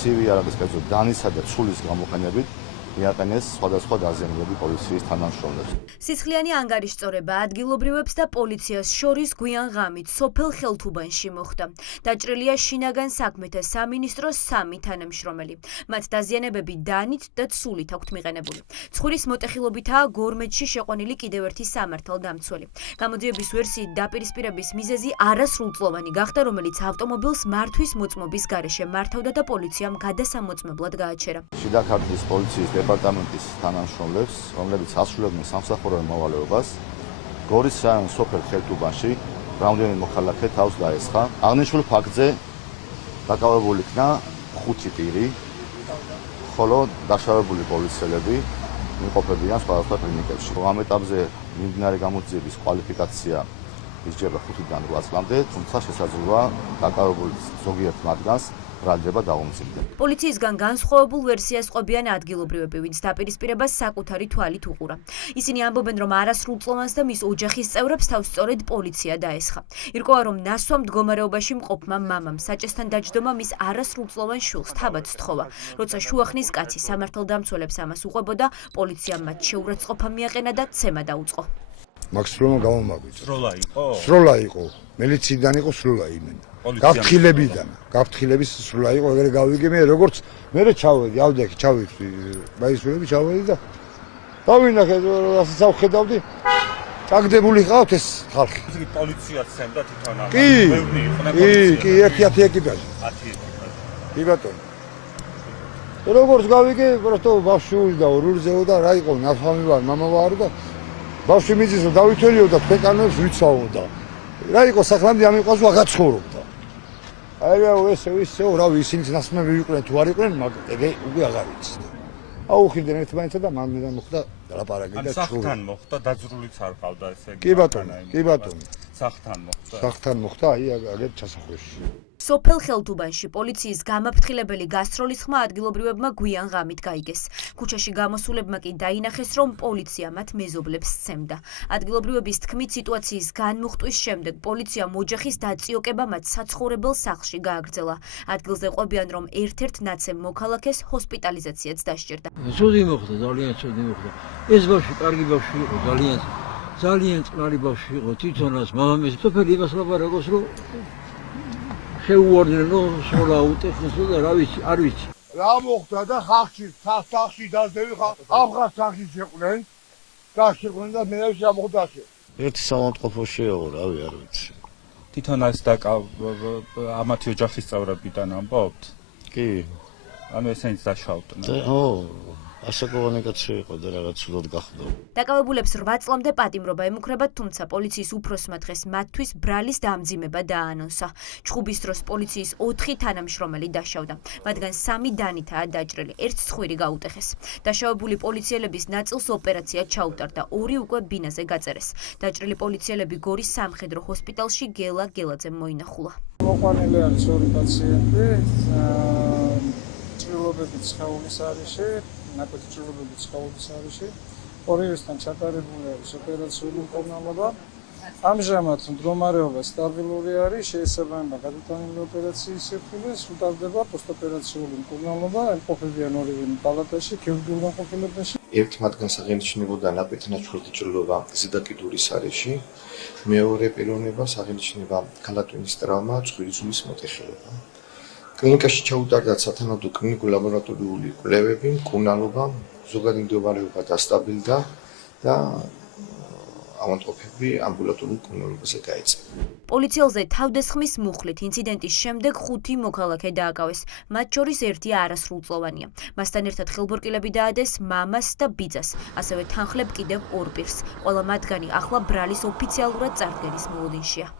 ცივი არაღის კერძო დანისა და ცულის გამოყენებით მიაყენეს სხვადასხვა დაზიანებები პოლიციის თანამშრომლებს. სისხლიანი ანგარიშწორება ადგილობრივებს და პოლიციას შორის გვიან ღამით სოფელ ხელთუბანში მოხდა. დაჭრილია შინაგან საქმეთა სამინისტროს 3 თანამშრომელი. მათ დაზიანებები დანით და ცულით აქვთ მიყენებული. ცხვრის მოტეხილობითაა გორმეთში შეყვანილი კიდევ ერთი სამართალდამცველი. გამოძიების ვერსიით დაპირისპირების მიზეზი არასრულწლოვანი გახდა, რომელიც ავტომობილს მართვის მოწმობის გარეშე მართავდა და პოლიციამ გადასამოწმებლად გააჩერა. შიდა ქართლის პოლიციის დეპარტამენტის თანამშრომლებს, რომლებიც ასრულებდნენ სამსახურო მოვალეობას, გორის რაიონის სოფელ ხელთუბანში რამდენიმე მოქალაქე თავს დაესხა. აღნიშნულ ფაქტზე დაკავებული იქნა 5 პირი, ხოლო დაშავებული პოლიციელები იმყოფებიან სხვადასხვა კლინიკებში. ამ ეტაპზე მიმდინარე გამოძიების კვალიფიკაცია ისჯება 5-დან 8 წლამდე, თუმცა შესაძლოა დაკავებული ზოგიერთ მათგანს ბრალდება დაუმზადდა. პოლიციისგან განსხვავებულ ვერსიას ყვებიან ადგილობრივები, ვინც დაპირისპირებას საკუთარი თვალით უყურა. ისინი ამბობენ, რომ არასრულწლოვანს და მის ოჯახის წევრებს თავს სწორედ პოლიცია დაესხა. ირკვევა, რომ ნასვამ მდგომარეობაში მყოფმა მამამ საჭესთან დაჯდომა მის არასრულწლოვან შვილს თაბად სთხოვა. როცა შუახნის კაცი სამართალდამცველებს ამას უყვებოდა, პოლიციამ მათ შეურაცხყოფა მიაყენა და ცემა დაუწყო. მაგ სროლა გამომაგვიწყო. სროლა იყო? სროლა იყო. მილიციიდან იყო სროლა იმენა. გაფრთხილების სროლა იყო, ეგრე გავიგე მე როგორც მე ჩავედი, ავდექი ჩავიხვი, მაისურები ჩავედი და დავინახე, რასაც ავხედავდი. წაგდებული ყავთ ეს ხალხი. ისინი პოლიციას სცემდა თვითონ ამ. კი, 10 ეკიპაჟი. 10 ეკიპაჟი. კი ბატონო. როგორც გავიგე, просто ბავშვი და რულზეო და რა იყო, ნახავი ვარ, მამა ვარ და ბავშვი მიძის რომ დავითველიო და თქვენკანებს ვიცავო და რა იყო სახლამდე ამიყვას ვაგაცხოვრობდა. აი ესეო რავი ისინი ნასმები იყვნენ თუ არ იყვნენ, მაგრამ უკვე აღარ ვიცი. აუხილდნენ ერთმანეთსა და მანდიდან მოხდა ლაპარაკი და ჩხუბი. სახლთან მოხდა, დაძრულიც არ ყავდა ესე იგი. კი ბატონო, კი ბატონო. სახლთან მოხდა, აი აგერ ჩასახვევში. სოფელ ხელთუბანში პოლიციის გამაფრთხილებელი გასტროლის ხმა ადგილობრივებმა გვიან ღამით გაიგეს. ქუჩაში გამოსულებმა კი დაინახეს, რომ პოლიცია მათ მეზობლებს სცემდა. ადგილობრივების თქმით, სიტუაციის განმუხტვის შემდეგ პოლიციამ ოჯახის დაწიოკება მათ საცხოვრებელ სახლში გააგრძელა. ადგილზე ყვებიან, რომ ერთ-ერთ ნაცემ მოქალაქეს ჰოსპიტალიზაციაც დასჭირდა. ცუდი მოხდა, ძალიან ცუდი მოხდა. ეს ბავშვი კარგი ბავშვი იყო, ძალიან წყნარი ბავშვი იყო. თვითონაც მამამისი სოფელი იმას ლაპარაკობს, რომ შეუვარდნენ, რომ სროლა უტეხნესო და რა ვიცი, არ ვიცი. რა მოხდა და ხალხში დაძდევი აფხაზ სახში შეყვნენ და მე შემოხდა. ერთი სამონტყოფოში იყო, რავი, არ ვიცი. თვითონ ეს ამათი ოჯახის წევრებიდან ამბობთ? კი. ანუ ესენიც დაშავდნენ. ო, ასაკოვანი კაცი იყო და რაღაც ცუდად გახდა. დაკავებულებს 8 წლამდე პატიმრობა ემუქრებათ, თუმცა პოლიციის უფროსმა დღეს მათთვის ბრალის დამძიმება დააანონსა. ჩხუბის დროს პოლიციის 4 თანამშრომელი დაშავდა. მათგან 3 დანითაა დაჭრილი, 1 ცხვირი გაუტეხეს. დაშავებული პოლიციელების ნაწილს ოპერაცია ჩაუტარდა, 2 უკვე ბინაზე გაწერეს. დაჭრილი პოლიციელები გორის სამხედრო ჰოსპიტალში გელაძემ მოინახულა. მოყვანილი არის 2 პაციენტი, ჭრილობებით სხეულის არეში, ნაკვეთი ჭრილობებით სხეულის არეში. ორივესთან ჩატარებული არის ოპერაციული მკურნალობა. ამჟამად მდგომარეობა სტაბილური არის, შეესაბამება გადატანილი ოპერაციის სიხშირე, სრულდება პოსტოპერაციული მკურნალობა, ემყოფებიან ორივე პალატაში, ქირურგიულ განყოფილებაში. ერთ მათგანს აღენიშნებოდა ნაკვეთი ნაჩვენთი ჭრილობა ზედაკიდურის არეში, მეორე პიროვნებას აღენიშნება ქალატვინის ტრავმა, ცხვირის მოტეხილება. კლინიკაში ჩაუტარდა სათანადო კლინიკურ-ლაბორატორიული კვლევები, მკურნალობა, ზოგადი მდგომარეობა დასტაბილდა და ავადმყოფები ამბულატორულ მკურნალობაზე გაეწევა. პოლიციელზე თავდესხმის მუხლით ინციდენტის შემდეგ 5 მოქალაქე დააკავეს, მათ შორის 1 არასრულწლოვანია. მასთან ერთად ხელბორკილები დაადეს მამას და ბიძას, ასევე თანხლებ კიდევ 2 პირს. ყველა მათგანი ახლა ბრალის ოფიციალურად წარდგენის მოლოდინშია.